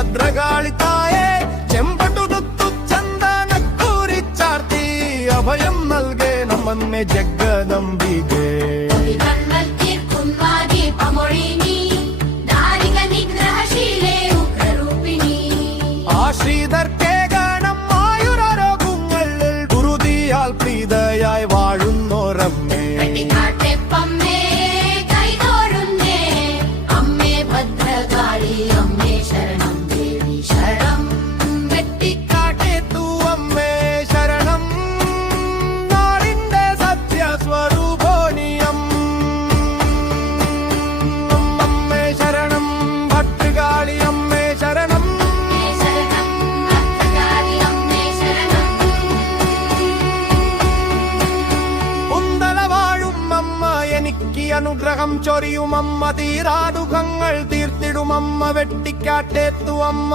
ഭദ്രകാളി തായേ ചെമ്പട്ടുതുത്തു ചന്ദനക്കൂരിച്ചാർത്തി അഭയം നൽകേ നമ്മെ ജഗദംബികേ ആശ്രിതർക്കേ ഗണം ആയുരാരോഗ്യങ്ങളിൽ ഗുരുതിയാൽ പ്രീതയായി വാഴുന്നോരമ്മേ അനുഗ്രഹം ചൊരിയുമമ്മ തീരാദുഖങ്ങൾ തീർത്തിടുമമ്മ വെട്ടിക്കാട്ടെത്തുവമ്മ.